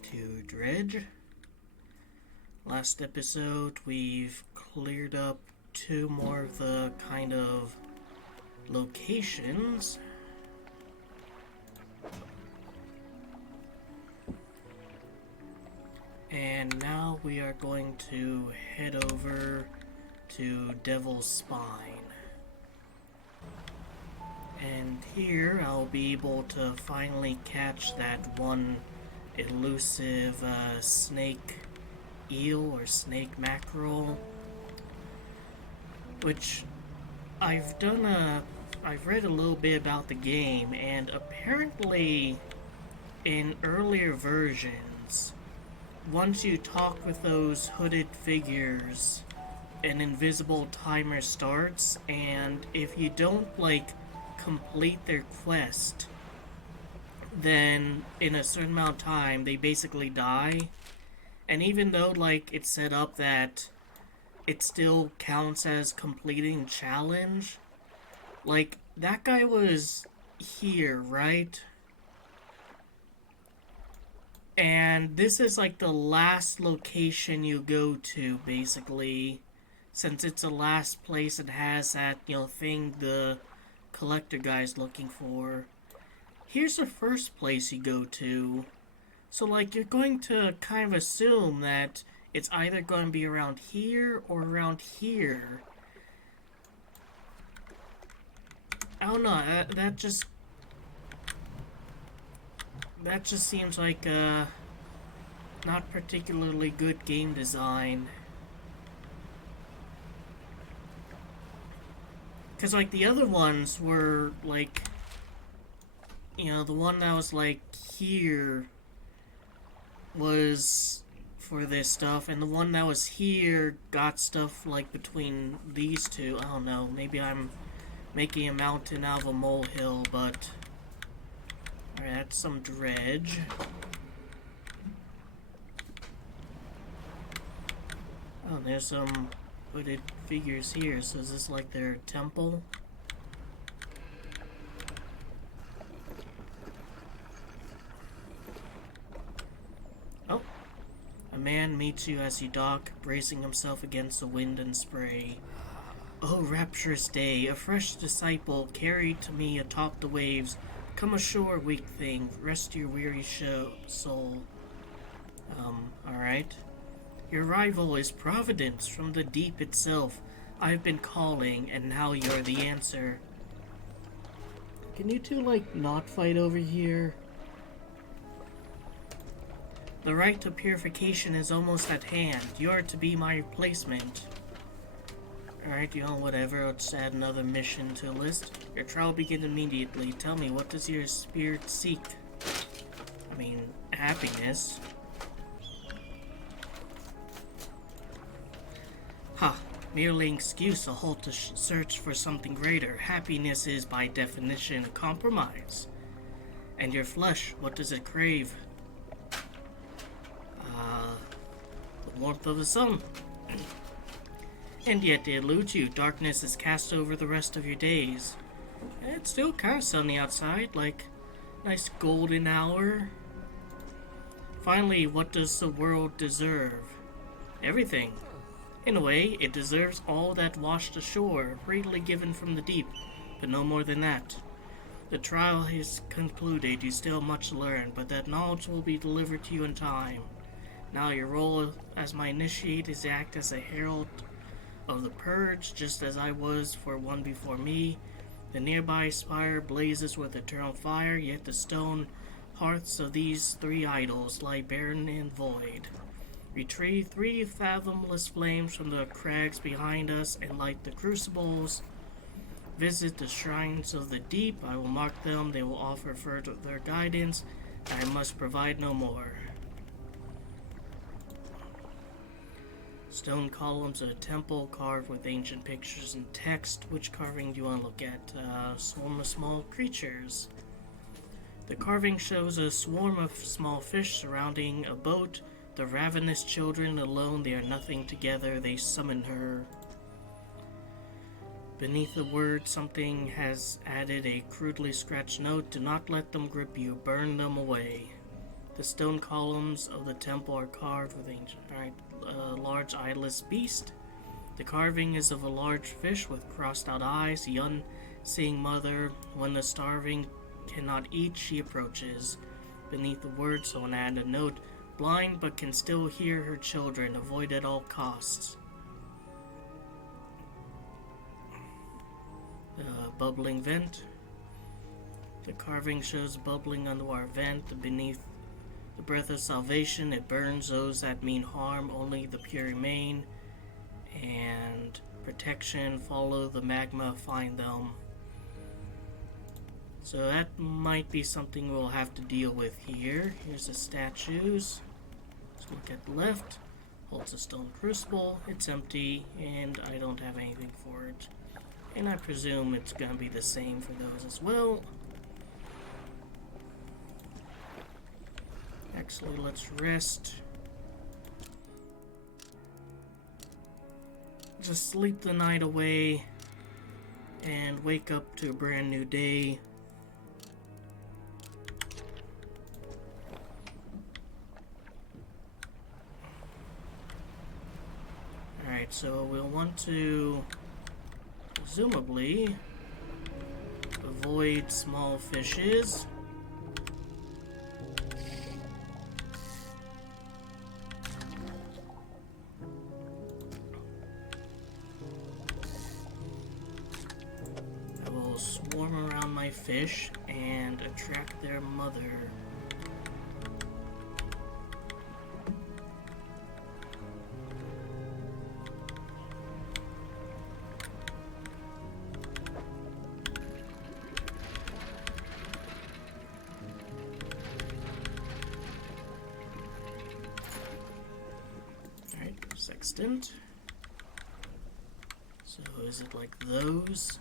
back to Dredge. Last episode, we've cleared up two more of the kind of locations. And now we are going to head over to Devil's Spine. And here I'll be able to finally catch that one elusive snake eel or snake mackerel, which I've read a little bit about the game, and apparently in earlier versions, once you talk with those hooded figures, an invisible timer starts, and if you don't complete their quest, then in a certain amount of time they basically die. And even though it's set up that it still counts as completing challenge, that guy was here, right? And this is the last location you go to, basically, since it's the last place it has that thing the collector guy's looking for. Here's the first place you go to. So you're going to kind of assume that it's either going to be around here or around here. I don't know, that just seems like not particularly good game design. Because the other ones were the one that was here was for this stuff, and the one that was here got stuff between these two. I don't know, maybe I'm making a mountain out of a molehill, but alright, that's some dredge. Oh, there's some hooded figures here. So is this their temple? Oh, a man meets you as you dock, bracing himself against the wind and spray. Oh, rapturous day, a fresh disciple carried to me atop the waves. Come ashore, weak thing, rest your weary soul. Alright. Your rival is Providence from the deep itself. I've been calling, and now you're the answer. Can you two, not fight over here? The rite of purification is almost at hand. You're to be my replacement. Alright, whatever. Let's add another mission to the list. Your trial begins immediately. Tell me, what does your spirit seek? I mean, happiness. Ha! Merely an excuse to halt to search for something greater. Happiness is, by definition, a compromise. And your flesh, what does it crave? The warmth of the sun. And yet it eludes you. Darkness is cast over the rest of your days. It's still kind of sunny outside, nice golden hour. Finally, what does the world deserve? Everything. In a way, it deserves all that washed ashore, freely given from the deep, but no more than that. The trial is concluded, you still have much to learn, but that knowledge will be delivered to you in time. Now your role as my initiate is to act as a herald of the purge, just as I was for one before me. The nearby spire blazes with eternal fire, yet the stone hearths of these three idols lie barren and void. Retrieve 3 fathomless flames from the crags behind us and light the crucibles. Visit the shrines of the deep. I will mark them. They will offer further guidance. I must provide no more. Stone columns of a temple carved with ancient pictures and text. Which carving do you want to look at? Swarm of small creatures. The carving shows a swarm of small fish surrounding a boat. The ravenous children alone, they are nothing together, they summon her. Beneath the word, something has added a crudely scratched note. Do not let them grip you, burn them away. The stone columns of the temple are carved with ancient, large eyeless beast. The carving is of a large fish with crossed out eyes, the unseeing mother. When the starving cannot eat, she approaches. Beneath the word, someone added a note: blind but can still hear her children, avoid at all costs. Bubbling vent. The carving shows bubbling underwater vent. Beneath the breath of salvation, it burns those that mean harm, only the pure remain. And protection, follow the magma, find them. So that might be something we'll have to deal with here. Here's the statues. Let's look at the left. Holds a stone crucible. It's empty, and I don't have anything for it. And I presume it's gonna be the same for those as well. Actually, let's rest. Just sleep the night away and wake up to a brand new day. Alright, so we'll want to presumably avoid small fishes. I will swarm around my fish and attract their mother. Sextant. So is it like those?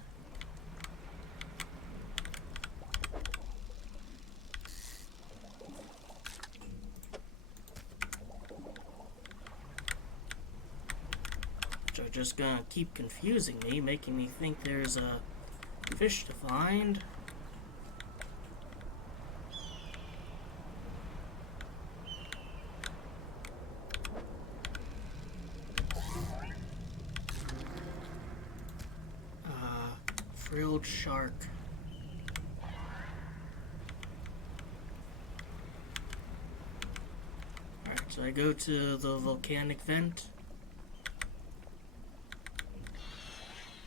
Which are just gonna keep confusing me, making me think there's a fish to find. Frilled shark. Alright, so I go to the volcanic vent.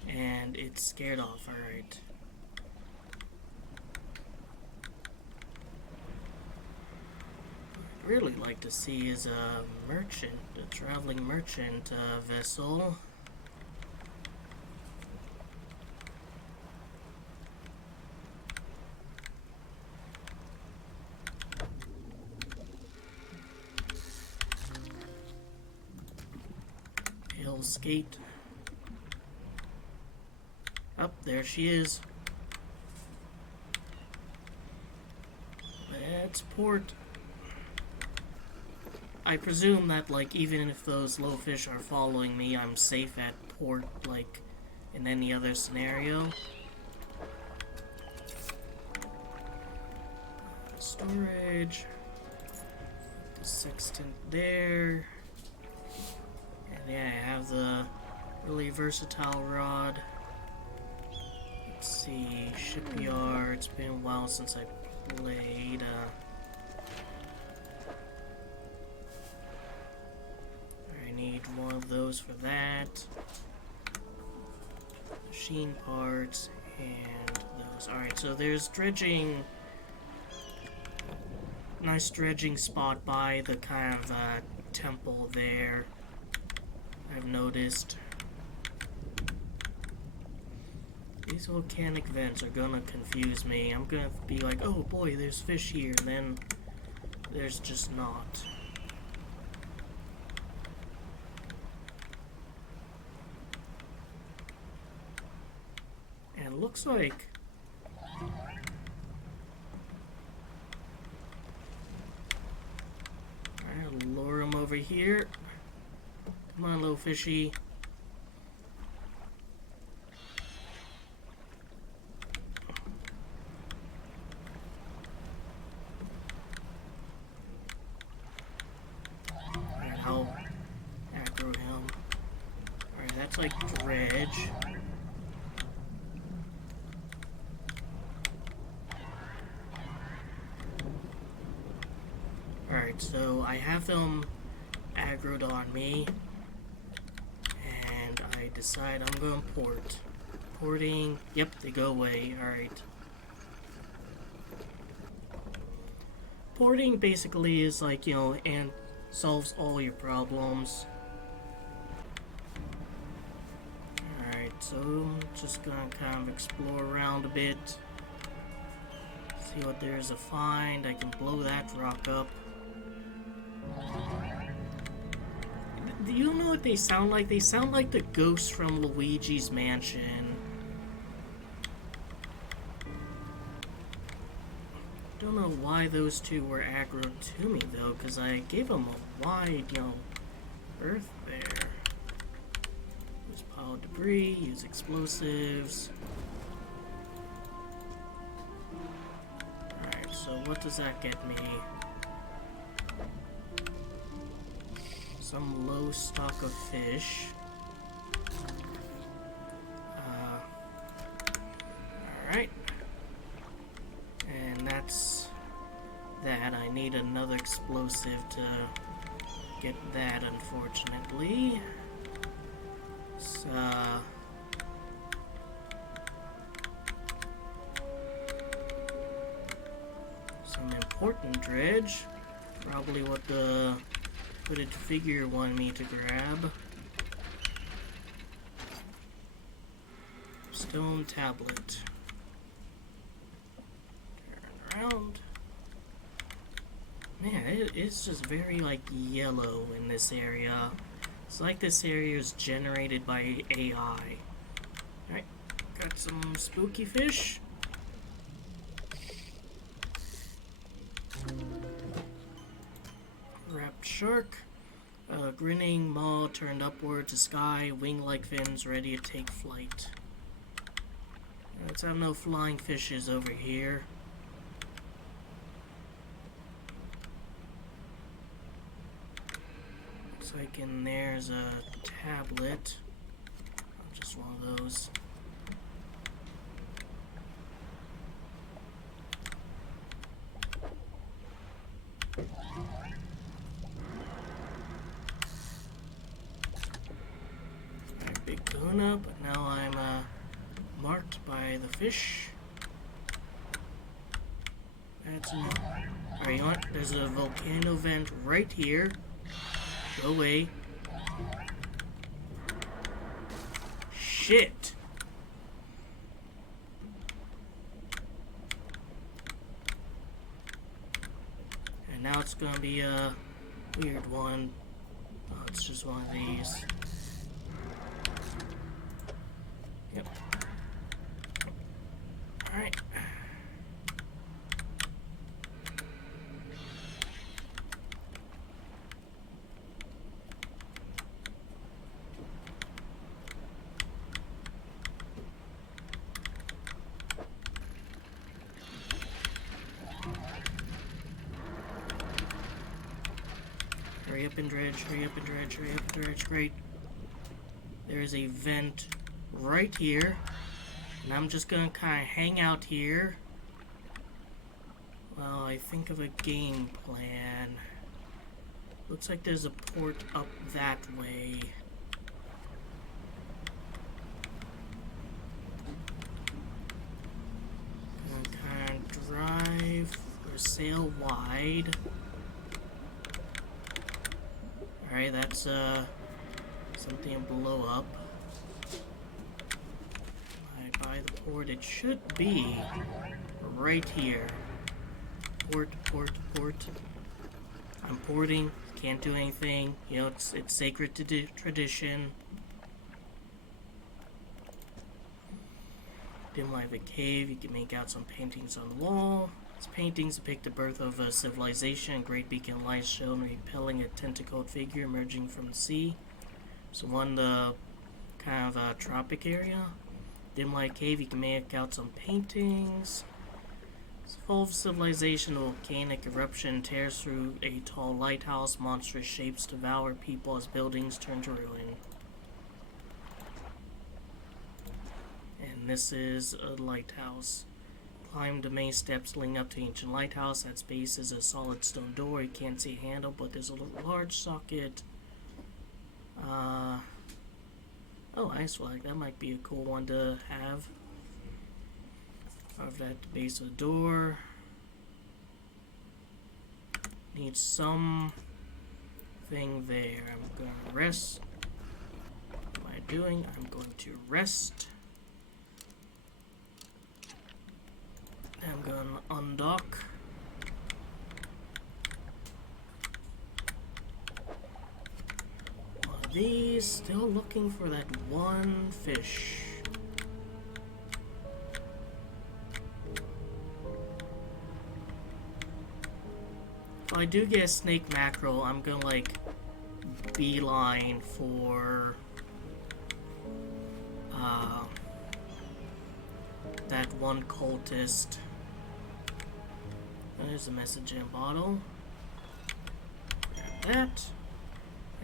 And it's scared off, alright. What I'd really like to see is a merchant, a traveling merchant vessel. Skate. Up there she is. Let's port. I presume that, like, even if those low fish are following me, I'm safe at port, like in any other scenario. Storage. The sextant there. Yeah, I have the really versatile rod. Let's see, shipyard. It's been a while since I played. I need one of those for that. Machine parts and those. Alright, so there's dredging. Nice dredging spot by the kind of temple there. I've noticed. These volcanic vents are gonna confuse me. I'm gonna be like, oh boy, there's fish here, and then there's just not. And it looks like I'll lure him over here. Come on, little fishy. like Dredge. Alright, so I have them aggroed on me. And I decide I'm going to port. Porting. Yep, they go away. Alright. Porting basically is like, you know, and solves all your problems. Alright, so I'm just gonna kind of explore around a bit. See what there's to find. I can blow that rock up. Do you know what they sound like? They sound like the ghosts from Luigi's Mansion. Don't know why those two were aggroed to me though, because I gave them a wide, you know, berth there. Use pile of debris, use explosives. Alright, so what does that get me? Some low stock of fish. Alright. And that's that. I need another explosive to get that, unfortunately. So, some important dredge. Probably what the hooded figure wanted me to grab. Stone tablet. Turn around. Man, it's just very like yellow in this area. It's like this area is generated by AI. Alright, got some spooky fish. Wrapped shark. Grinning maw turned upward to sky, wing-like fins ready to take flight. Let's have no flying fishes over here. Looks like in there's a tablet. Just one of those. Big tuna, but now I'm marked by the fish. That's enough. Alright, you know what? There's a volcano vent right here. Go away. Shit! And now it's gonna be a weird one. Oh, it's just one of these. Yep. Alright. Hurry up and dredge, hurry up and dredge, hurry up and dredge. Great. There is a vent right here. And I'm just gonna kind of hang out here while I think of a game plan. Looks like there's a port up that way. Gonna kind of drive or sail wide. Alright, that's something to blow up. By the port, it should be right here. Port, port, port. I'm porting, can't do anything. You know, it's sacred to tradition. Dim light of a cave, you can make out some paintings on the wall. These paintings depict the birth of a civilization. A great beacon of light shown repelling a tentacled figure emerging from the sea. So on the kind of tropic area. Dim light cave, you can make out some paintings. It's full of civilization. A volcanic eruption tears through a tall lighthouse. Monstrous shapes devour people as buildings turn to ruin. And this is a lighthouse. Climb the main steps leading up to the ancient lighthouse. At its base is a solid stone door. You can't see a handle, but there's a large socket. Oh, ice flag. That might be a cool one to have. Carved at the base of the door. Need something there. I'm going to rest. What am I doing? I'm going to rest. I'm going to undock. One of these. Still looking for that one fish. If I do get a snake mackerel, I'm gonna like beeline for that one cultist. There's a message in a bottle. Grab that.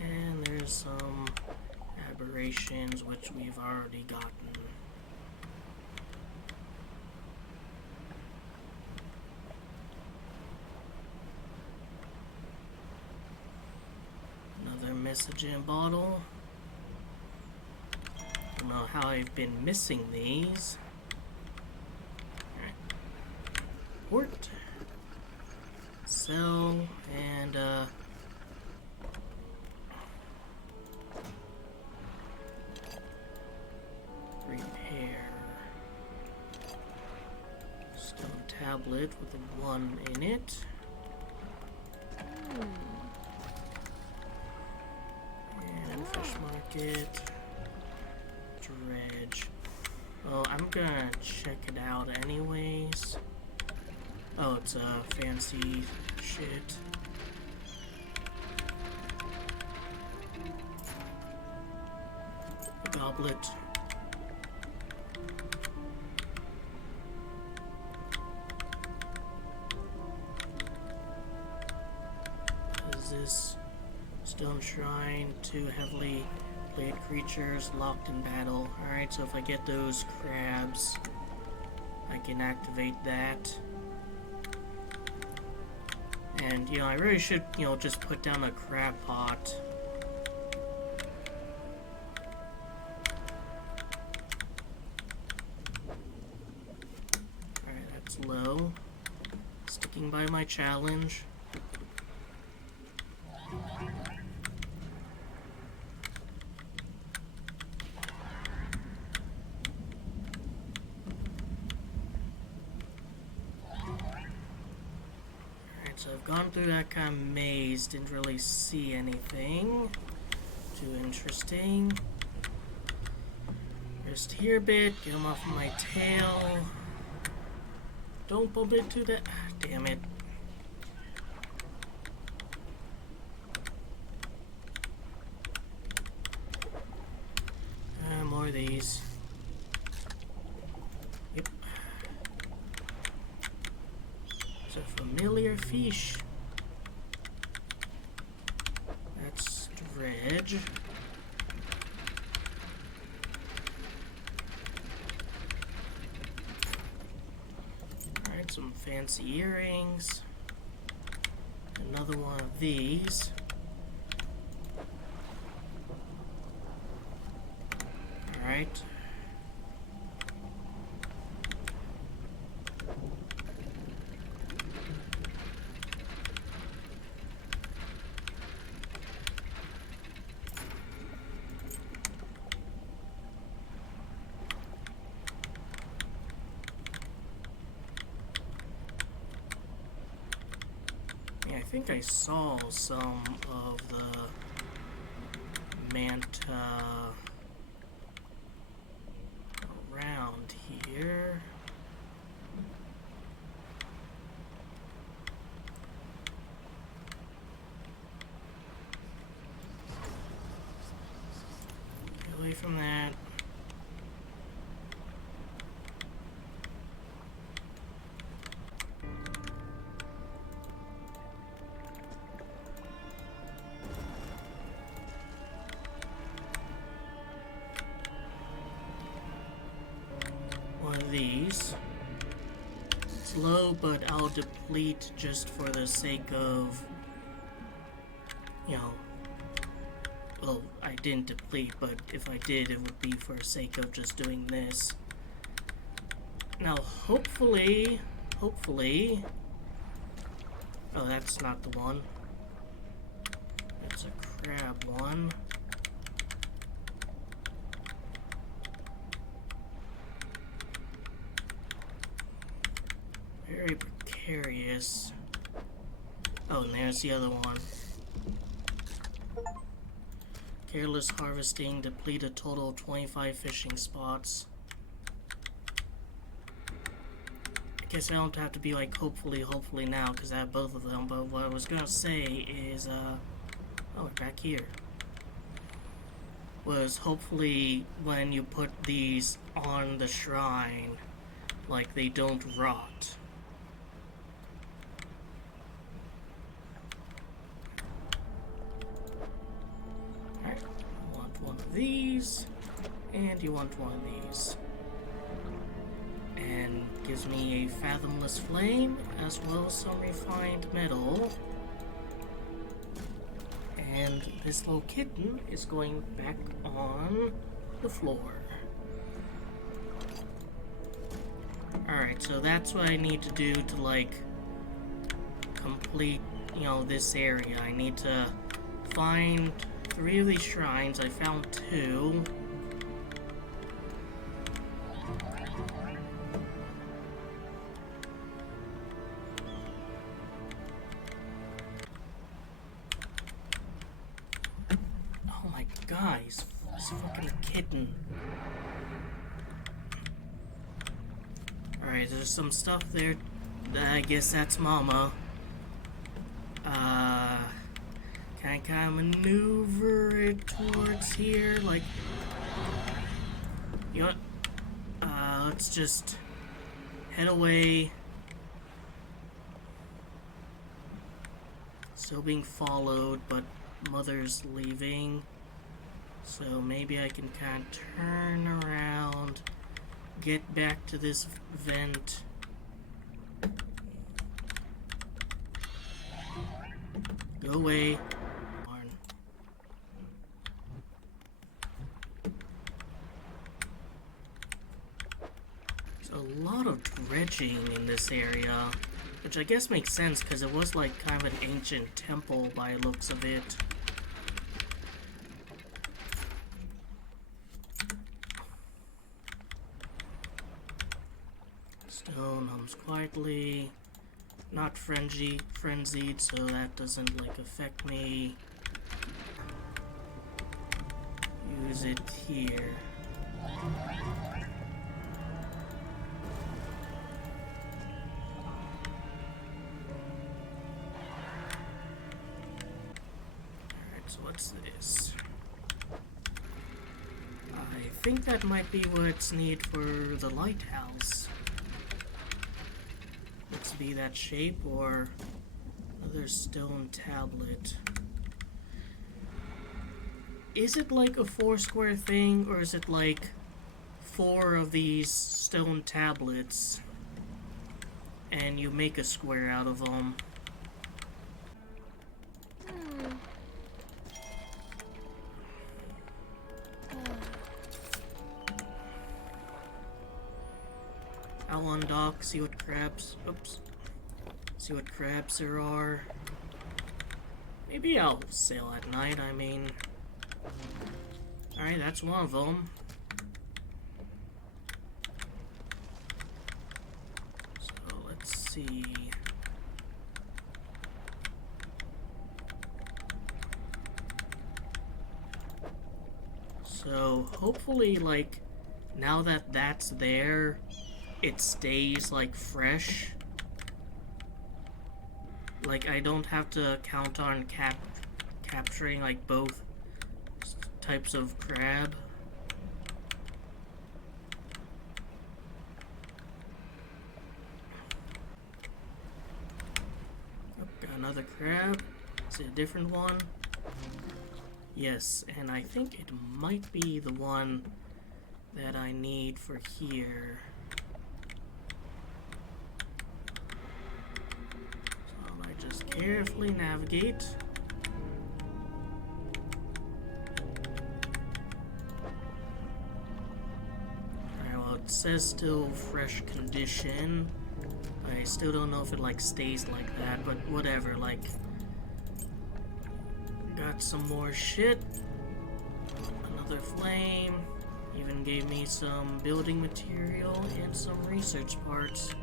And there's some aberrations which we've already gotten. Another message in a bottle. Don't know how I've been missing these. Alright. Port. Sell and repair. Stone tablet with a 1 in it. And fish market. Dredge. Oh, I'm gonna check it out anyways. Oh, it's fancy shit. A goblet. Is this stone shrine? 2 heavily played creatures locked in battle. Alright, so if I get those crabs, I can activate that. And, you know, I really should, you know, just put down a crab pot. Alright, that's low. Sticking by my challenge. So I've gone through that kind of maze, didn't really see anything too interesting. Just here a bit, get him off of my tail. Don't bump into that. Damn it. More of these. Yep. It's a familiar fish. That's Dredge. Alright, some fancy earrings. Another one of these. Alright. I think I saw some of the manta around here. Get away from that. Psycho, but I'll deplete just for the sake of, you know, well, I didn't deplete, but if I did, it would be for the sake of just doing this. Now, hopefully, oh, that's not the one. It's a crab one. Very precarious. Oh, and there's the other one. Careless harvesting, deplete a total of 25 fishing spots. I guess I don't have to be like hopefully now, because I have both of them, but what I was gonna say is, oh, we're back here. Was hopefully when you put these on the shrine, like they don't rot. Alright, I want one of these, and you want one of these. And gives me a fathomless flame, as well as some refined metal. And this little kitten is going back on the floor. Alright, so that's what I need to do to, like, complete, you know, this area. I need to find 3 of these shrines. I found 2. Oh my god, he's this fucking kitten. Alright, there's some stuff there. I guess that's Mama. Can I kind of maneuver it towards here? Like, you know what? Let's just head away. Still being followed, but Mother's leaving. So maybe I can kind of turn around, get back to this vent. Go away. Darn. There's a lot of dredging in this area, which I guess makes sense because it was like kind of an ancient temple by the looks of it. Stone hums quietly. Not frenzied, so that doesn't like affect me. Use it here. Alright, so what's this? I think that might be what's needed for the lighthouse. Looks to be that shape, or another stone tablet. Is it like a 4 square thing, or is it like 4 of these stone tablets and you make a square out of them? I'll undock, see what crabs, see what crabs there are. Maybe I'll sail at night, I mean. Alright, that's one of them. So, let's see. So, hopefully, like, now that that's there, it stays, like, fresh. Like, I don't have to count on capturing, like, both types of crab. Oh, got another crab. Is it a different one? Yes, and I think it might be the one that I need for here. carefully navigate. Alright, well, it says still fresh condition. I still don't know if it, like, stays like that, but whatever, like... Got some more shit. Another flame. Even gave me some building material and some research parts.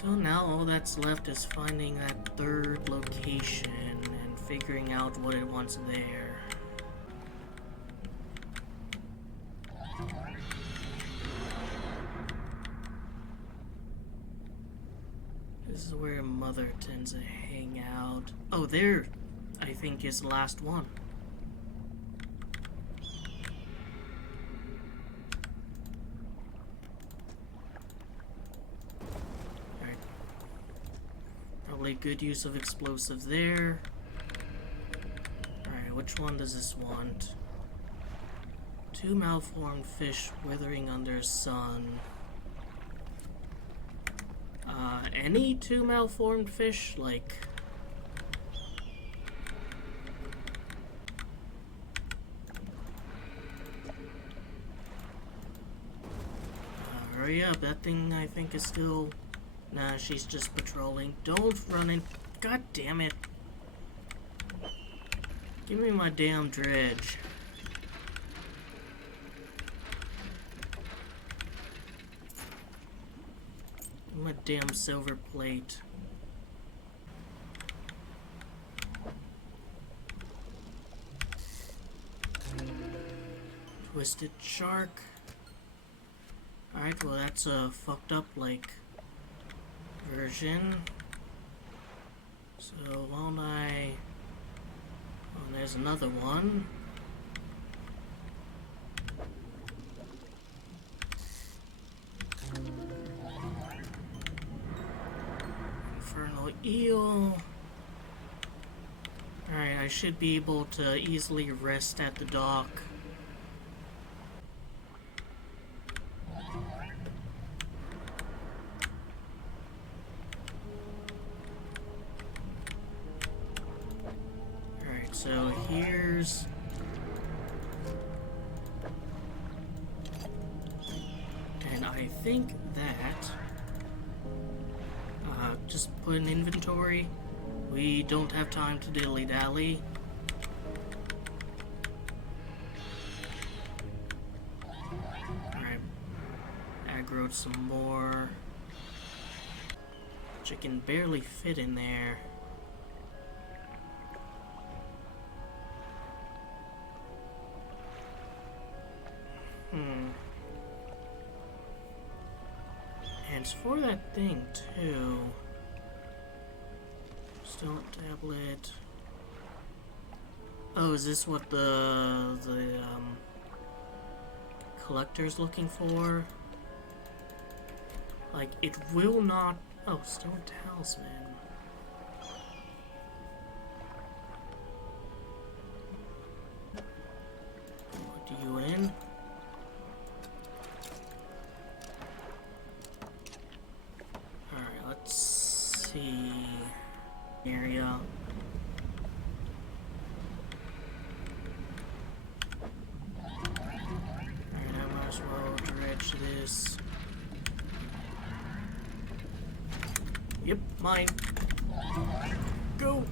So now all that's left is finding that third location and figuring out what it wants there. This is where Mother tends to hang out. Oh, there, I think, is the last one. Alright. Probably good use of explosive there. Alright, which one does this want? 2 malformed fish withering under sun. Any 2 malformed fish? Like... hurry up, that thing I think is still... Nah, she's just patrolling. Don't run in. God damn it. Give me my damn dredge. My damn silver plate. Twisted shark. Alright, well that's a fucked up, like, version. So, why don't I... Oh, there's another one. Infernal eel. Alright, I should be able to easily rest at the dock. Alright, so here's... And I think that... just put in inventory. We don't have time to dilly-dally. Alright. Aggroed some more. Chicken barely fit in there. And it's for that thing, too. Stone tablet. Oh, is this what the collector's looking for? Like, it will not... Oh, stone talisman. Put you in. Alright, let's see... area. Alright, I might as well dredge this. Yep, mine. Go!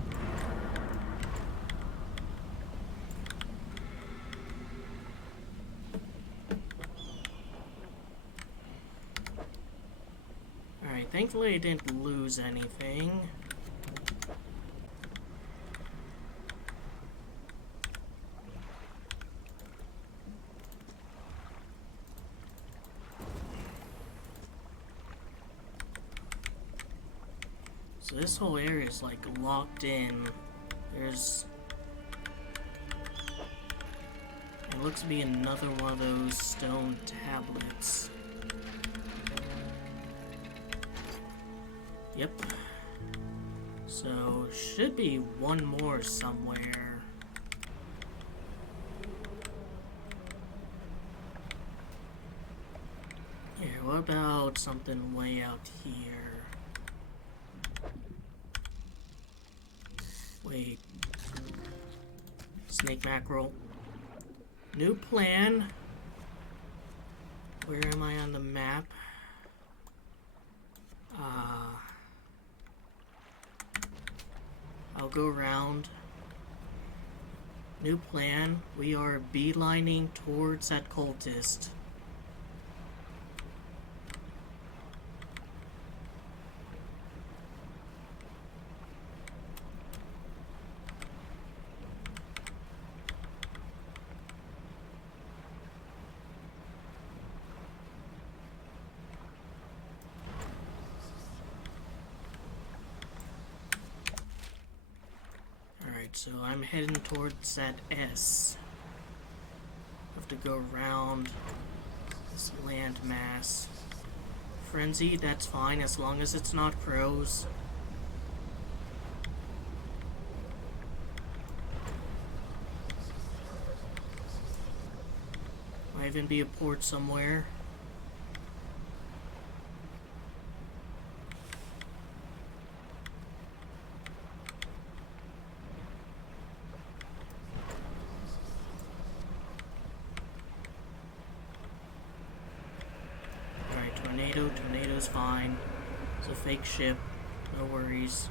Alright, thankfully I didn't lose anything. So this whole area is like locked in. There's... It looks to be another one of those stone tablets. Yep. So, should be one more somewhere. Here, what about something way out here? Wait. Snake mackerel. New plan. Where am I on the map? I'll go around. New plan. We are beelining towards that cultist. So I'm heading towards that S. Have to go around this landmass. Frenzy, that's fine as long as it's not crows. Might even be a port somewhere. Tornado's fine. It's a fake ship. No worries.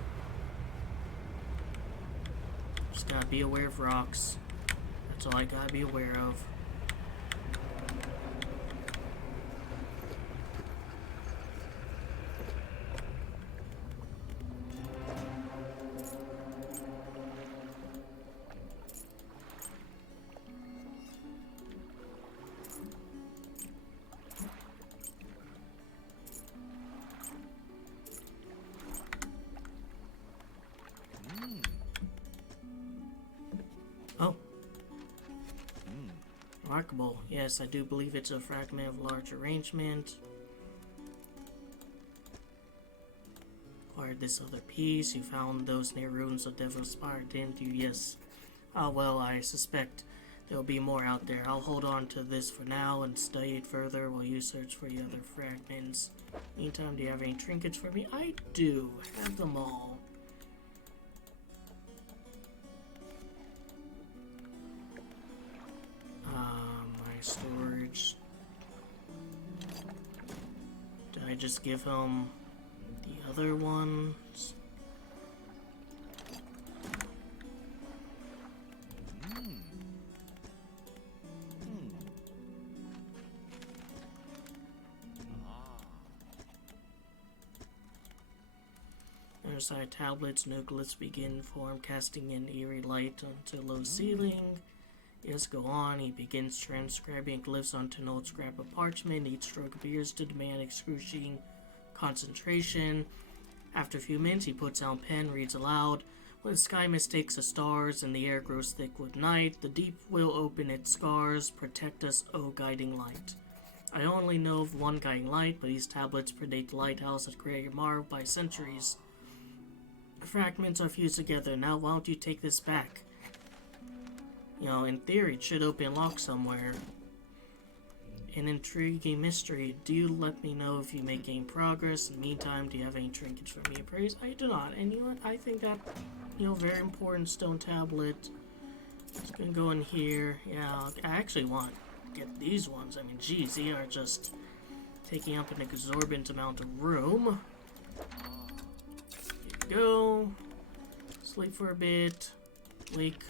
Just gotta be aware of rocks. That's all I gotta be aware of. Remarkable. Yes, I do believe it's a fragment of large arrangement. Acquired this other piece. You found those near ruins of Devil's Spire, didn't you? Yes. Ah, well, I suspect there'll be more out there. I'll hold on to this for now and study it further while you search for the other fragments. Meantime, do you have any trinkets for me? I do. Have them all. Storage. Did I just give him the other ones? Other side tablets, nucleus begin form, casting an eerie light onto low ceiling. Yes, go on. He begins transcribing glyphs onto an old scrap of parchment. Each stroke appears to demand excruciating concentration. After a few minutes, he puts down pen, reads aloud. When the sky mistakes the stars and the air grows thick with night, the deep will open its scars. Protect us, O guiding light. I only know of one guiding light, but these tablets predate the lighthouse at Great Mar by centuries. The fragments are fused together. Now, why don't you take this back? You know, in theory, it should open lock somewhere. An intriguing mystery. Do you let me know if you make any progress? In the meantime, do you have any trinkets for me to praise? I do not. And you know what? I think that, very important stone tablet. It's gonna go in here. Yeah, I actually want to get these ones. I mean, geez, they are just taking up an exorbitant amount of room. Here we go. Sleep for a bit. Wake.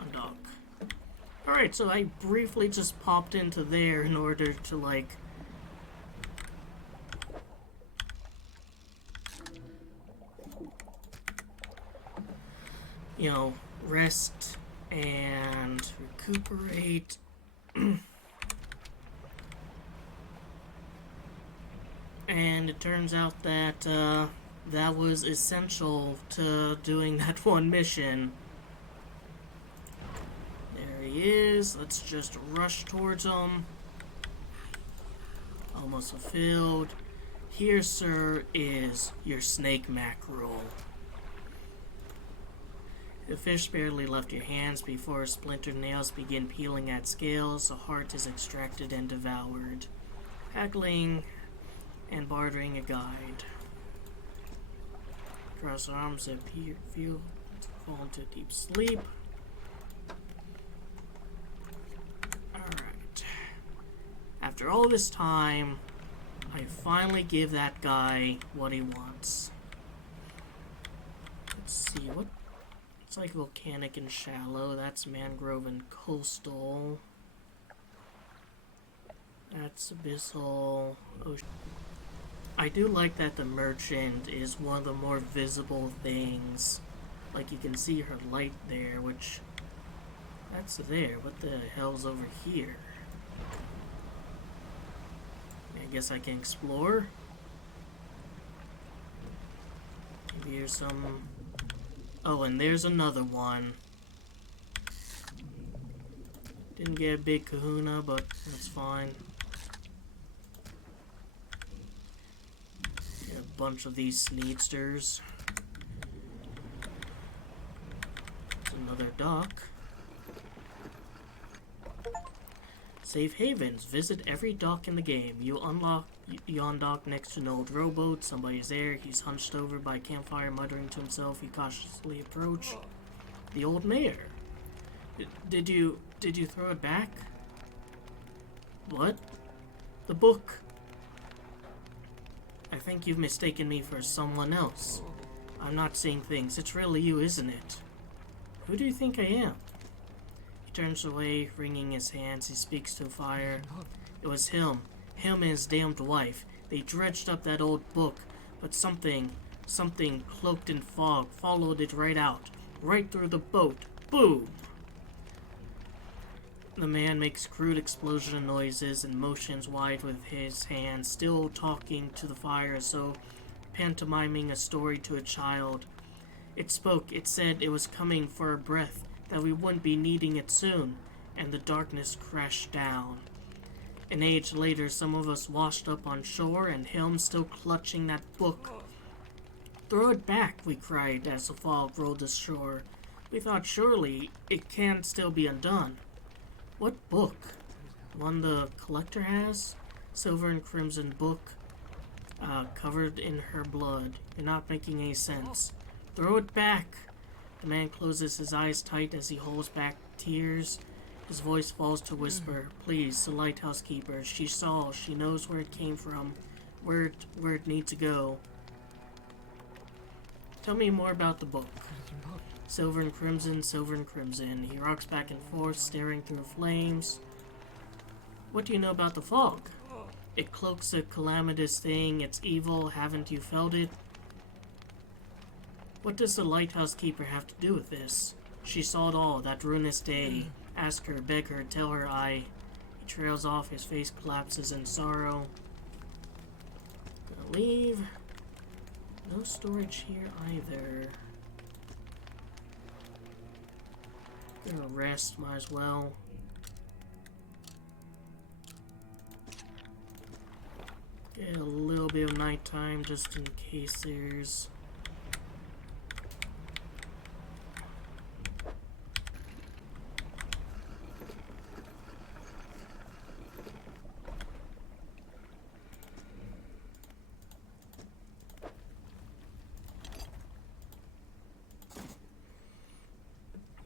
Undock. Alright, so I briefly just popped into there in order to, like, rest and recuperate. And it turns out that that was essential to doing that one mission. There he is. Let's just rush towards him. Almost fulfilled. Here, sir, is your snake mackerel. The fish barely left your hands before splintered nails begin peeling at scales. The heart is extracted and devoured. Haggling and bartering a guide. Cross arms appear, feel to fall into deep sleep. Alright. After all this time, I finally give that guy what he wants. Let's see, what? It's like volcanic and shallow. That's mangrove and coastal. That's abyssal. Ocean. I do like that the merchant is one of the more visible things. Like you can see her light there, which... That's there. What the hell's over here? I guess I can explore. Maybe here's some... Oh, and there's another one. Didn't get a big kahuna, but that's fine. Get a bunch of these sneedsters. There's another dock. Safe havens. Visit every dock in the game. You unlock yon dock next to an old rowboat. Somebody's there. He's hunched over by a campfire, muttering to himself. You cautiously approach the old mayor. Did you throw it back? What? The book. I think you've mistaken me for someone else. I'm not seeing things. It's really you, isn't it? Who do you think I am? He turns away, wringing his hands. He speaks to a fire. It was him. Him and his damned wife. They dredged up that old book, but something cloaked in fog followed it right out. Right through the boat. Boom! The man makes crude explosion noises and motions wide with his hands, still talking to the fire as though pantomiming a story to a child. It spoke. It said it was coming for a breath, that we wouldn't be needing it soon, and the darkness crashed down. An age later, some of us washed up on shore, and him still clutching that book. Throw it back, we cried as the fog rolled ashore. We thought surely it can still be undone. What book? One the collector has? Silver and crimson book, covered in her blood. You're not making any sense. Throw it back! The man closes his eyes tight as he holds back tears. His voice falls to whisper, Please, the lighthouse keeper. She saw. She knows where it came from. Where it needs to go. Tell me more about the book. Silver and crimson, silver and crimson. He rocks back and forth, staring through flames. What do you know about the fog? It cloaks a calamitous thing. It's evil. Haven't you felt it? What does the lighthouse keeper have to do with this? She saw it all, that ruinous day. Ask her, beg her, tell her I... He trails off, his face collapses in sorrow. Gonna leave. No storage here either. Gonna rest, might as well. Get a little bit of nighttime just in case there's...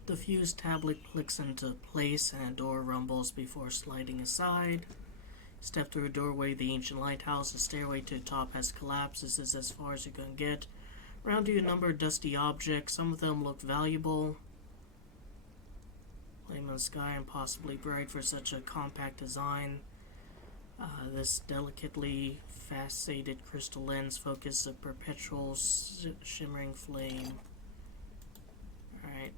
The fused tablet clicks into place and a door rumbles before sliding aside. Step through a doorway, the ancient lighthouse. The stairway to the top has collapsed. This is as far as you can get. Around you a number of dusty objects. Some of them look valuable. Flame in the sky and possibly bright for such a compact design. This delicately faceted crystal lens focuses a perpetual shimmering flame. Alright.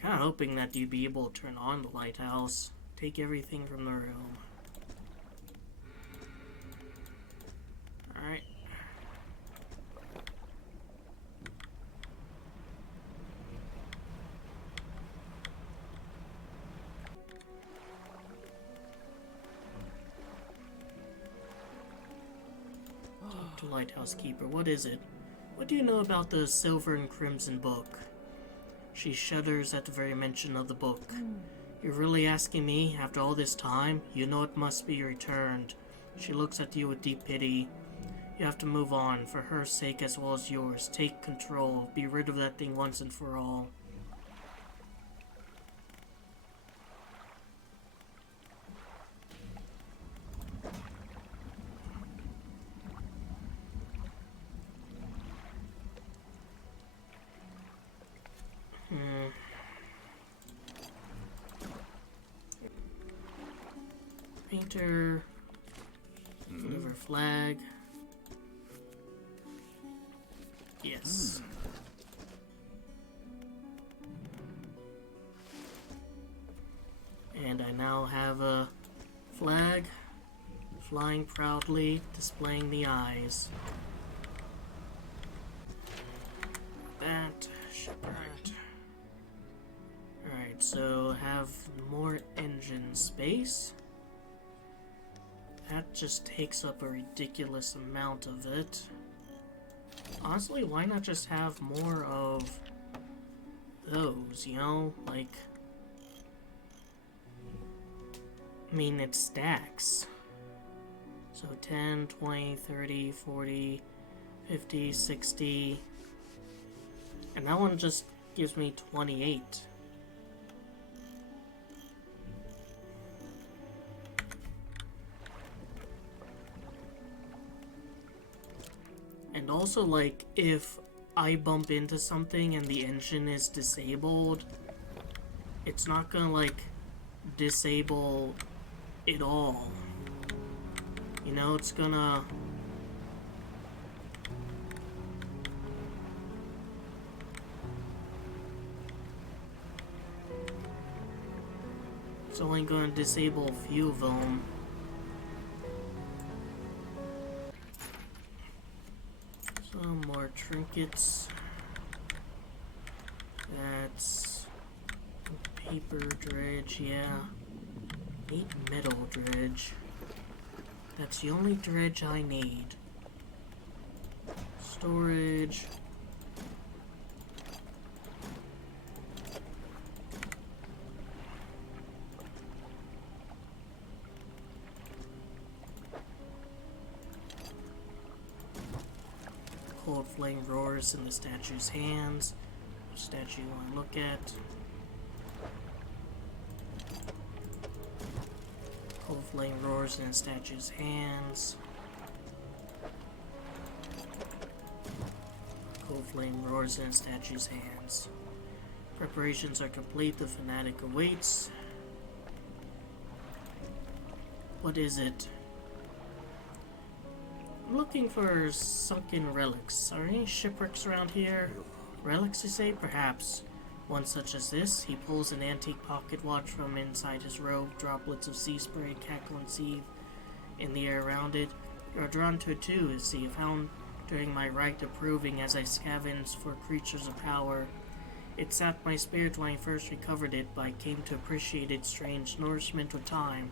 Kind of hoping that you'd be able to turn on the lighthouse. Take everything from the room. Alright. Talk to Lighthouse Keeper. What is it? What do you know about the Silver and Crimson book? She shudders at the very mention of the book. You're really asking me, after all this time? You know it must be returned. She looks at you with deep pity. You have to move on, for her sake as well as yours. Take control. Be rid of that thing once and for all. Painter. Deliver flag. Yes. And I now have a flag flying proudly, displaying the eyes. That shipwrecked. Alright, so have more engine space. That just takes up a ridiculous amount of it. Honestly, why not just have more of those, you know? Like, I mean, it stacks. So 10, 20, 30, 40, 50, 60. And that one just gives me 28. And also, like, if I bump into something and the engine is disabled, it's not gonna, like, disable it all. You know, it's gonna... It's only gonna disable a few of them. Some more trinkets. That's paper dredge, yeah. 8 metal dredge. That's the only dredge I need. Storage. Cold flame roars in the statue's hands. Which statue you want to look at? Cold flame roars in the statue's hands. Cold flame roars in the statue's hands. Preparations are complete. The fanatic awaits. What is it? I'm looking for sunken relics. Are any shipwrecks around here? Relics, you say? Perhaps. One such as this. He pulls an antique pocket watch from inside his robe. Droplets of sea spray cackle and seethe in the air around it. You are drawn to it too, you see. Found during my rite of proving as I scavenged for creatures of power. It sapped my spirit when I first recovered it, but I came to appreciate its strange nourishment with time.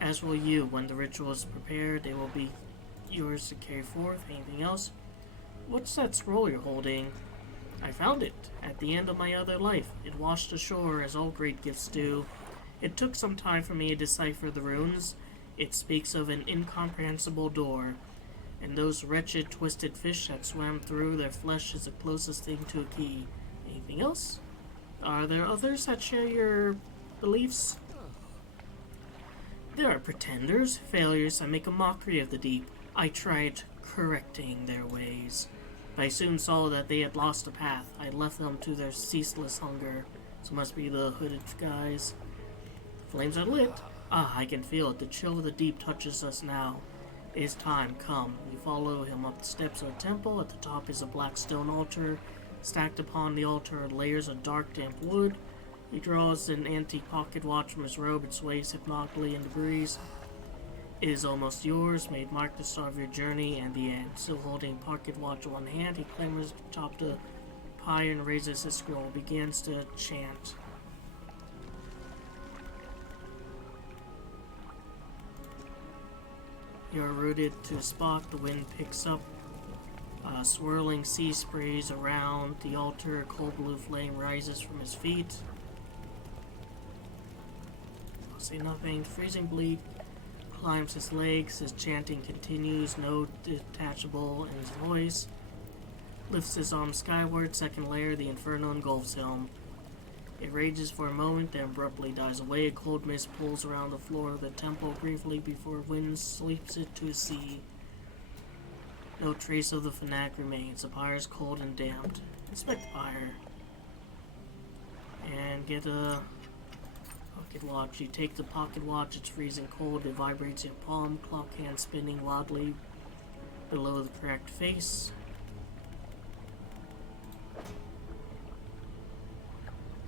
As will you. When the ritual is prepared, it will be yours to carry forth. Anything else? What's that scroll you're holding? I found it at the end of my other life. It washed ashore as all great gifts do. It took some time for me to decipher the runes. It speaks of an incomprehensible door, and those wretched twisted fish that swam through their flesh is the closest thing to a key. Anything else? Are there others that share your beliefs? There are pretenders, failures that make a mockery of the deep. I tried correcting their ways, but I soon saw that they had lost a path. I left them to their ceaseless hunger. So must be the hooded guys. The flames are lit. Ah, I can feel it. The chill of the deep touches us now. It is time. Come. We follow him up the steps of a temple. At the top is a black stone altar. Stacked upon the altar are layers of dark, damp wood. He draws an antique pocket watch from his robe and sways hypnotically in the breeze. It is almost yours. May it mark the start of your journey and the end. Still holding pocket watch in one hand, he clambers atop the pyre and raises his scroll. Begins to chant. You are rooted to a spot. The wind picks up. Swirling sea sprays around the altar. A cold blue flame rises from his feet. I'll say nothing. Freezing bleed climbs his legs. His chanting continues, no detachable in his voice. Lifts his arm skyward. Second layer, the inferno engulfs him. It rages for a moment, then abruptly dies away. A cold mist pulls around the floor of the temple briefly before wind sweeps it to a sea. No trace of the fanatic remains. The pyre is cold and damped. Inspect the pyre. And get a pocket watch. You take the pocket watch, it's freezing cold. It vibrates your palm, clock hand spinning wildly below the cracked face.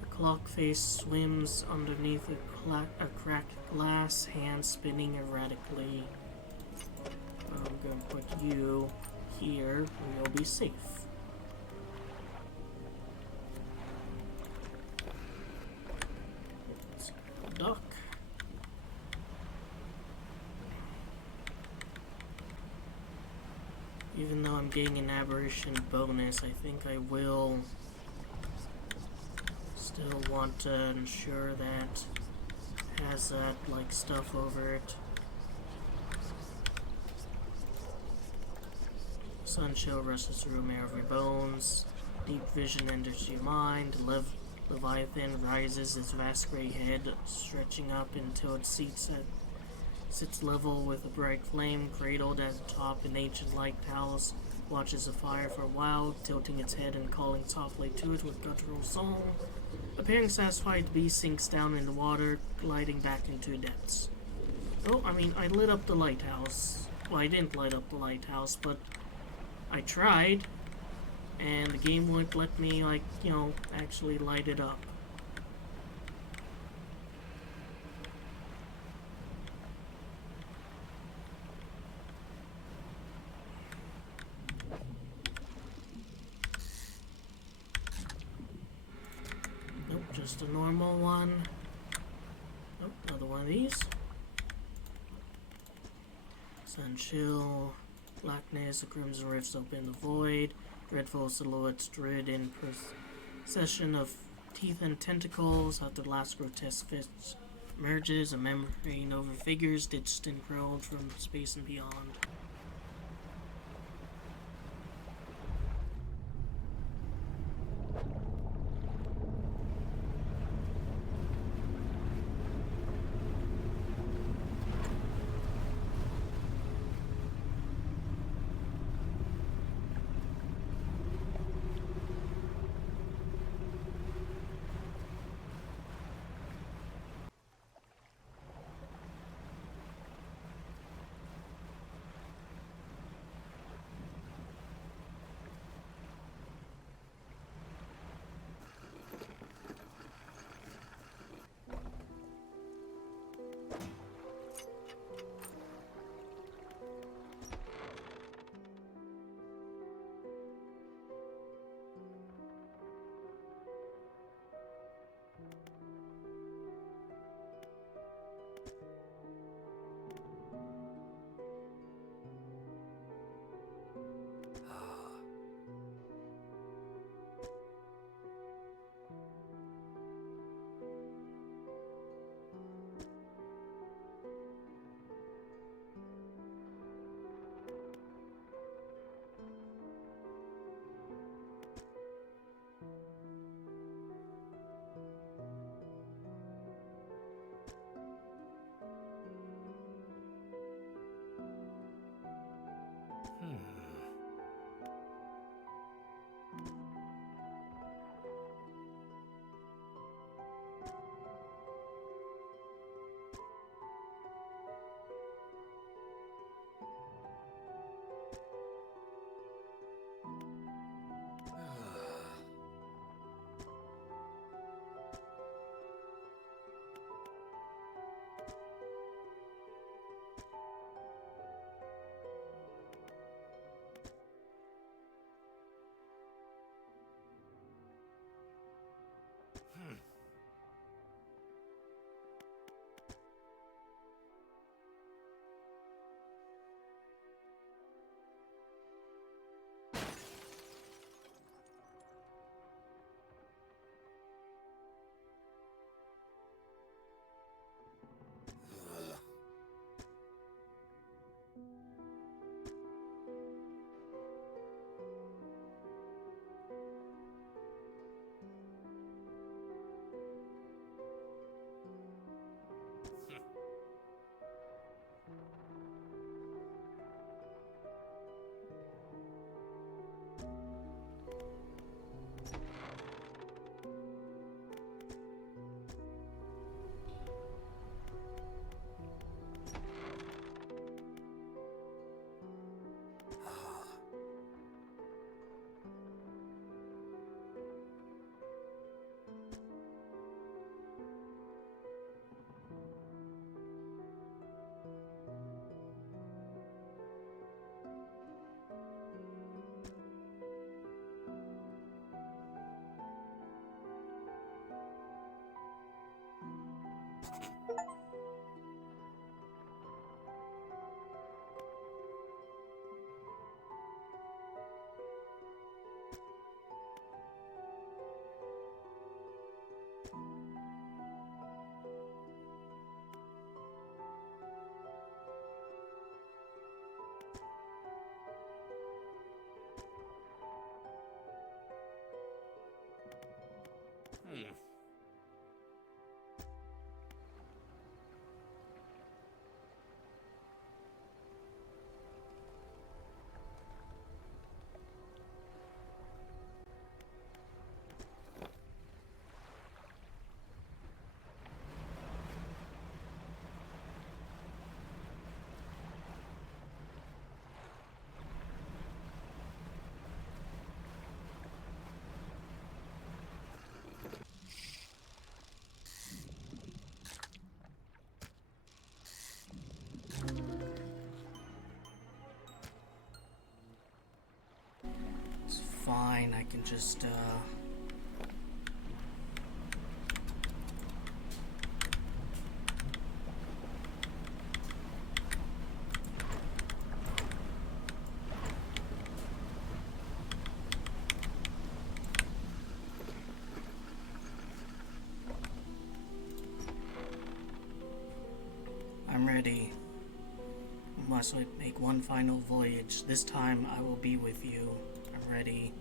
The clock face swims underneath a cracked glass, hand spinning erratically. I'm going to put you here, and you'll be safe. Duck. Even though I'm getting an aberration bonus, I think I will still want to ensure that it has that, like, stuff over it. Sun chill rushes through a marrow of your bones. Deep vision enters your mind. Leviathan rises, its vast gray head stretching up until it sits level with a bright flame. Cradled at the top, an ancient lighthouse watches the fire for a while, tilting its head and calling softly to it with guttural song. Appearing satisfied, the beast sinks down in the water, gliding back into the depths. Oh, I lit up the lighthouse. Well, I didn't light up the lighthouse, but I tried, and the game wouldn't let me, actually light it up. Nope, just a normal one. Nope, another one of these. Sun chill. Blackness, the crimson rifts open the void. Dreadful silhouettes dread in procession of teeth and tentacles. After the last grotesque fist emerges, a membrane over figures ditched and curled from space and beyond. fine. I can just, I'm ready. We must make one final voyage. This time I will be with you. I'm ready.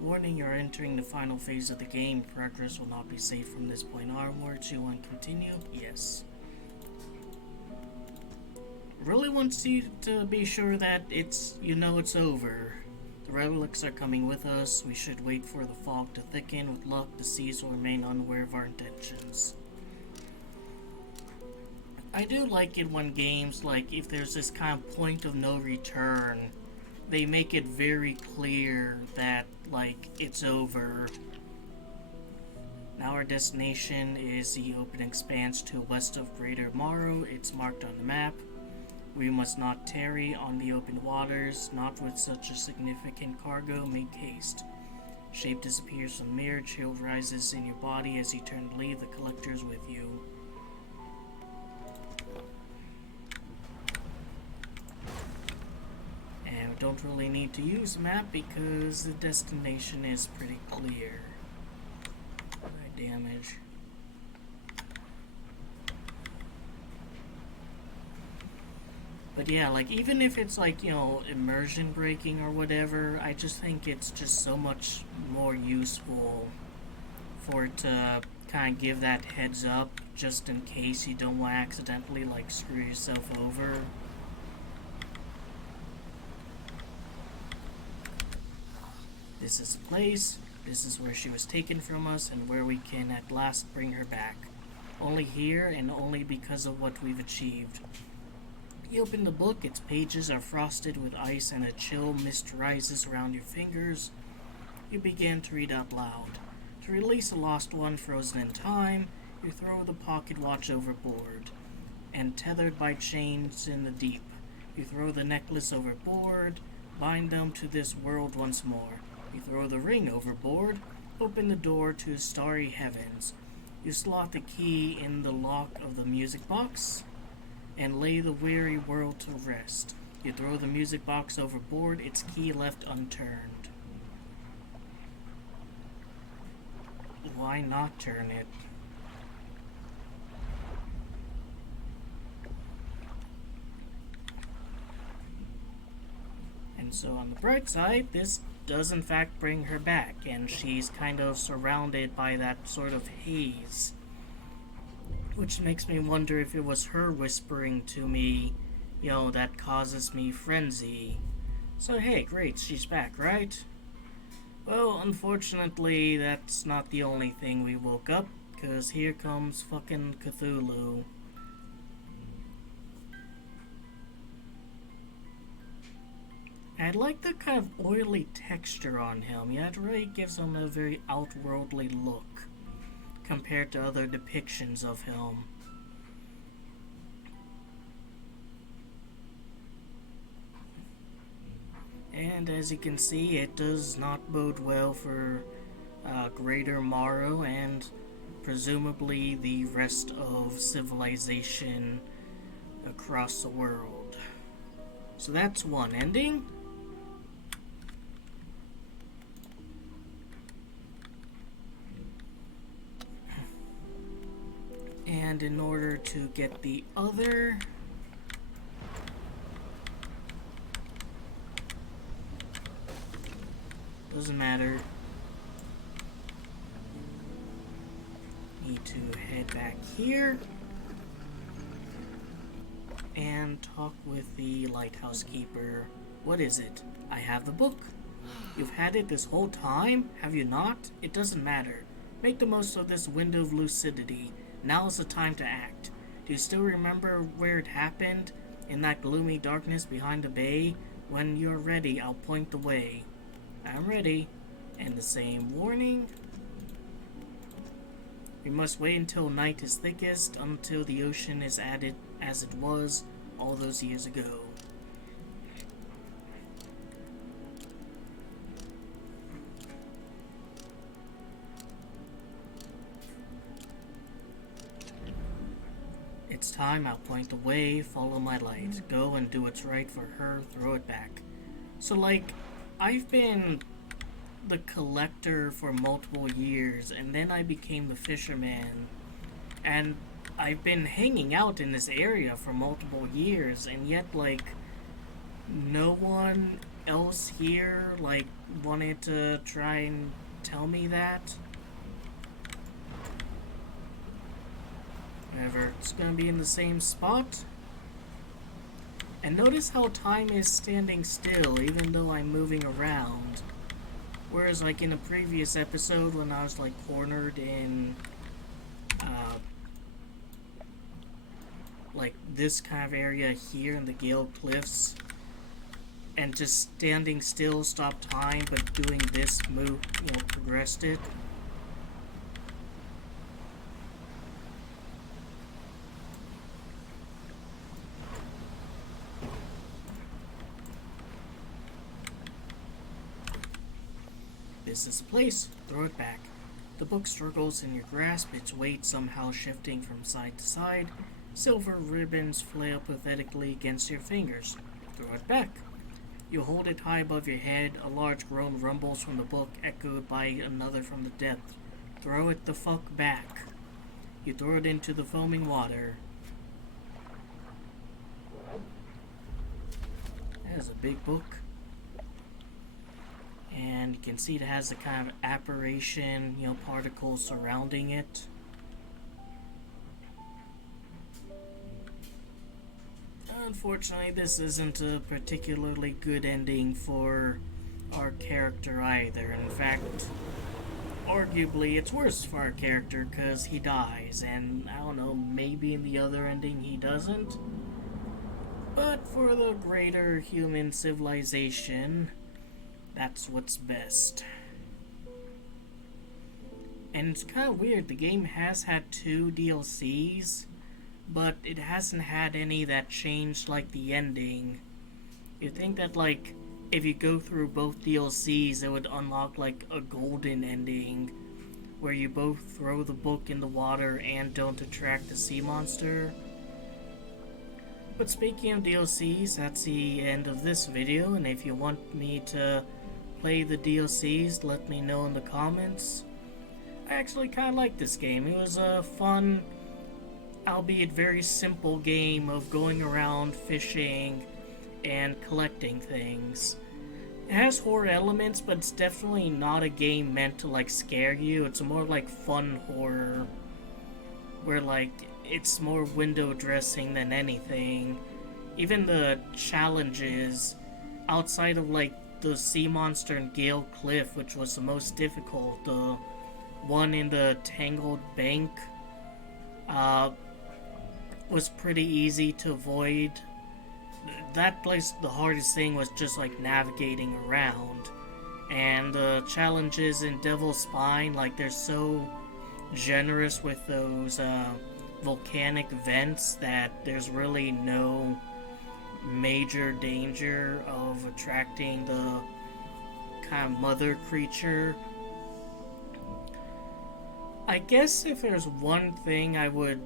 Warning, you're entering the final phase of the game. Progress will not be safe from this point onwards. You want to continue? Yes. Really wants you to be sure that it's over. The relics are coming with us. We should wait for the fog to thicken. With luck, the seas will remain unaware of our intentions. I do like it when games, like, if there's this kind of point of no return, they make it very clear that, like, it's over. Now our destination is the open expanse to west of Greater Morrow. It's marked on the map. We must not tarry on the open waters, not with such a significant cargo. Make haste. Shape disappears from the mirror. Chill rises in your body as you turn to leave. The collector's with you. And we don't really need to use the map because the destination is pretty clear. Damage. But yeah, like, even if it's like, immersion breaking or whatever, I just think it's just so much more useful for it to kind of give that heads up just in case you don't want to accidentally, like, screw yourself over. This is the place. This is where she was taken from us and where we can at last bring her back. Only here and only because of what we've achieved. You open the book, its pages are frosted with ice and a chill mist rises around your fingers. You begin to read out loud. To release a lost one frozen in time, you throw the pocket watch overboard. And tethered by chains in the deep, you throw the necklace overboard, bind them to this world once more. You throw the ring overboard, open the door to starry heavens. You slot the key in the lock of the music box, and lay the weary world to rest. You throw the music box overboard, its key left unturned. Why not turn it? And so on the bright side, this does in fact bring her back, and she's kind of surrounded by that sort of haze. Which makes me wonder if it was her whispering to me, that causes me frenzy. So hey, great, she's back, right? Well, unfortunately, that's not the only thing we woke up, because here comes fucking Cthulhu. I like the kind of oily texture on him. Yeah, it really gives him a very outworldly look compared to other depictions of him. And as you can see, it does not bode well for Greater Morrow and presumably the rest of civilization across the world. So that's one ending. And in order to get the other, doesn't matter. Need to head back here and talk with the lighthouse keeper. What is it? I have the book. You've had it this whole time, have you not? It doesn't matter. Make the most of this window of lucidity. Now is the time to act. Do you still remember where it happened? In that gloomy darkness behind the bay? When you're ready, I'll point the way. I'm ready. And the same warning. We must wait until night is thickest, until the ocean is added as it was all those years ago. it's time, I'll point the way, follow my light. Go and do what's right for her, throw it back. So, like, I've been the collector for multiple years, and then I became the fisherman. And I've been hanging out in this area for multiple years, and yet, like, no one else here, like, wanted to try and tell me that. Whatever, it's gonna be in the same spot. And notice how time is standing still, even though I'm moving around. Whereas, like, in a previous episode, when I was, like, cornered in, like, this kind of area here in the Gale Cliffs, and just standing still stopped time, but doing this move, progressed it. This is the place. Throw it back. The book struggles in your grasp, its weight somehow shifting from side to side. Silver ribbons flail pathetically against your fingers. Throw it back. You hold it high above your head. A large groan rumbles from the book, echoed by another from the depth. Throw it the fuck back. You throw it into the foaming water. That is a big book. And you can see it has the kind of apparition, particles surrounding it. Unfortunately, this isn't a particularly good ending for our character either. In fact, arguably, it's worse for our character because he dies, and I don't know, maybe in the other ending he doesn't. But for the greater human civilization, that's what's best. And it's kind of weird, the game has had 2 DLCs, but it hasn't had any that changed, like, the ending. You'd think that, like, if you go through both DLCs, it would unlock, like, a golden ending, where you both throw the book in the water and don't attract the sea monster. But speaking of DLCs, that's the end of this video, and if you want me to play the DLCs, let me know in the comments. I actually kind of like this game. It was a fun, albeit very simple game of going around fishing and collecting things. It has horror elements, but it's definitely not a game meant to, like, scare you. It's more like fun horror, where, like, it's more window dressing than anything. Even the challenges, outside of, like, the sea monster in Gale Cliff, which was the most difficult, the one in the Tangled Bank was pretty easy to avoid. That place, the hardest thing was just, like, navigating around. And the challenges in Devil's Spine, like, they're so generous with those volcanic vents that there's really no major danger of attracting the kind of mother creature. I guess if there's one thing I would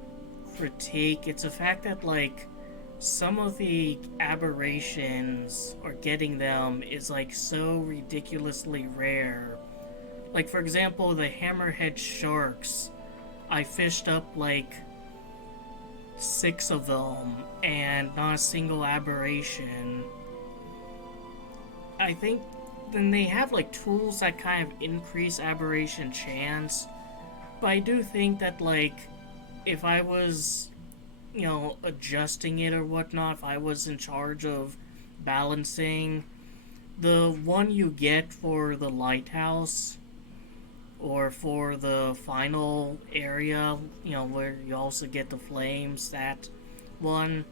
critique, it's the fact that, like, some of the aberrations, or getting them, is, like, so ridiculously rare. Like, for example, the hammerhead sharks, I fished up, like, 6 of them, and not a single aberration. I think then they have, like, tools that kind of increase aberration chance, but I do think that, like, if I was, adjusting it or whatnot, if I was in charge of balancing, the one you get for the lighthouse, or for the final area, where you also get the flames, that one,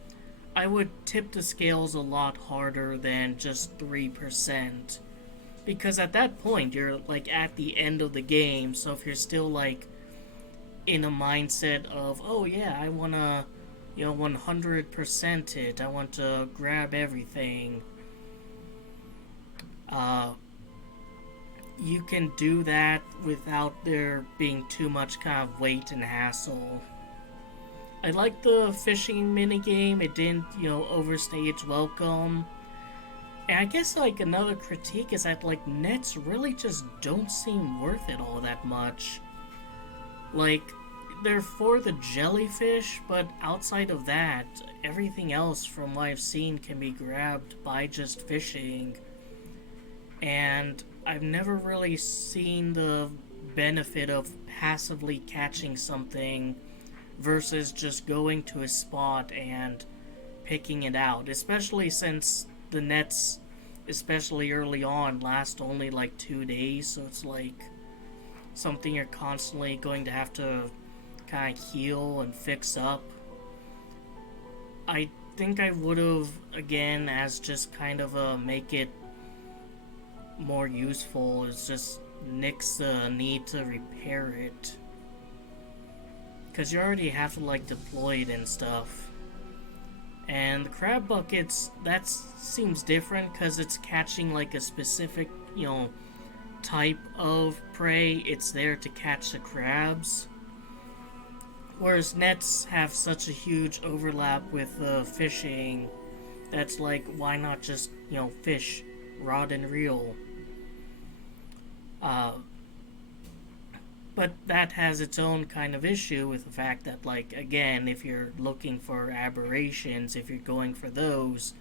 I would tip the scales a lot harder than just 3%. Because at that point, you're, like, at the end of the game, so if you're still, like, in a mindset of, oh yeah, I wanna, 100% it, I want to grab everything, you can do that without there being too much kind of weight and hassle. I like the fishing minigame. It didn't, overstay its welcome. And I guess, like, another critique is that, like, nets really just don't seem worth it all that much. Like, they're for the jellyfish, but outside of that, everything else from what I've seen can be grabbed by just fishing. And I've never really seen the benefit of passively catching something versus just going to a spot and picking it out, especially since the nets, especially early on, last only like 2 days, so it's like something you're constantly going to have to kind of heal and fix up. I think I would have, again, as just kind of a make it more useful, is just nix the need to repair it. Because you already have to, like, deploy it and stuff. And the crab buckets, that seems different because it's catching, like, a specific, type of prey. It's there to catch the crabs. Whereas nets have such a huge overlap with fishing, that's like, why not just, fish rod and reel? But that has its own kind of issue with the fact that, like, again, if you're looking for aberrations, if you're going for those,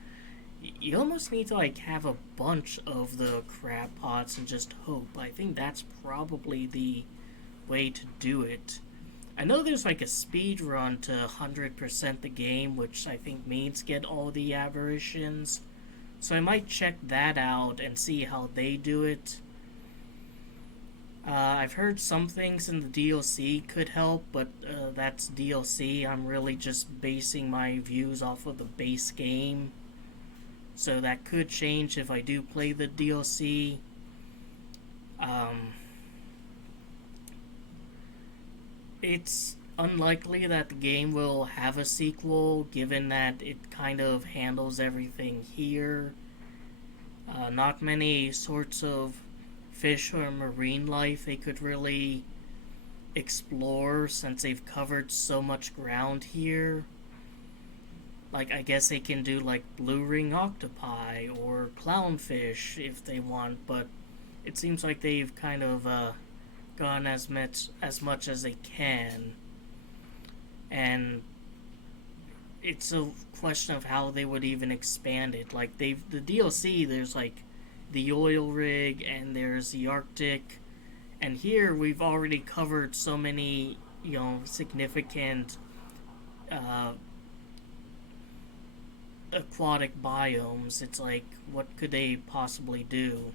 you almost need to, like, have a bunch of the crab pots and just hope. I think that's probably the way to do it. I know there's, like, a speed run to 100% the game, which I think means get all the aberrations. So I might check that out and see how they do it. I've heard some things in the DLC could help, but that's DLC. I'm really just basing my views off of the base game. So that could change if I do play the DLC. It's unlikely that the game will have a sequel, given that it kind of handles everything here. Not many sorts of fish or marine life they could really explore since they've covered so much ground here. Like, I guess they can do, like, blue ring octopi or clownfish if they want, but it seems like they've kind of gone as much as they can. And it's a question of how they would even expand it. Like, the DLC, there's, like, the oil rig and there's the Arctic, and here we've already covered so many, significant aquatic biomes. It's like, what could they possibly do?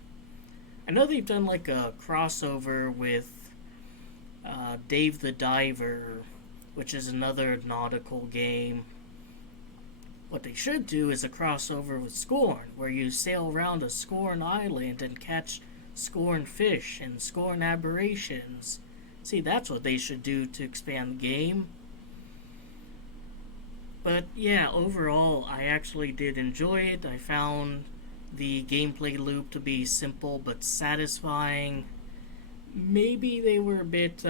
I know they've done, like, a crossover with Dave the Diver, which is another nautical game. What they should do is a crossover with Scorn, where you sail around a Scorn island and catch Scorn fish and Scorn aberrations. See, that's what they should do to expand the game. But yeah, overall, I actually did enjoy it. I found the gameplay loop to be simple but satisfying. Maybe they were a bit,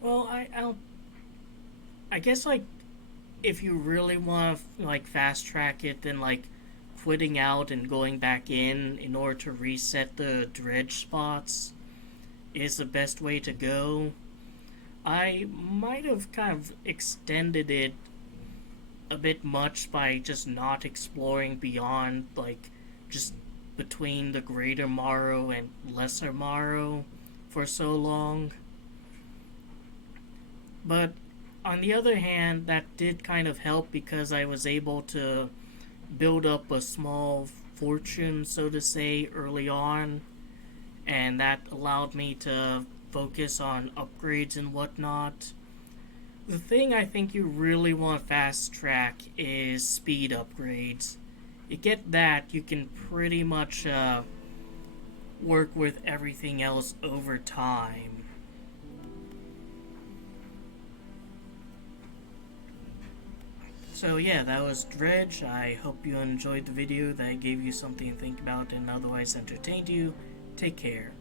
well, I guess, like, if you really want to, like, fast track it, then, like, quitting out and going back in order to reset the dredge spots is the best way to go. I might have kind of extended it a bit much by just not exploring beyond, like, just between the Greater Morrow and Lesser Morrow for so long. But on the other hand, that did kind of help because I was able to build up a small fortune, so to say, early on, and that allowed me to focus on upgrades and whatnot. The thing I think you really want to fast track is speed upgrades. You get that, you can pretty much work with everything else over time. So yeah, that was Dredge. I hope you enjoyed the video, that gave you something to think about and otherwise entertained you. Take care.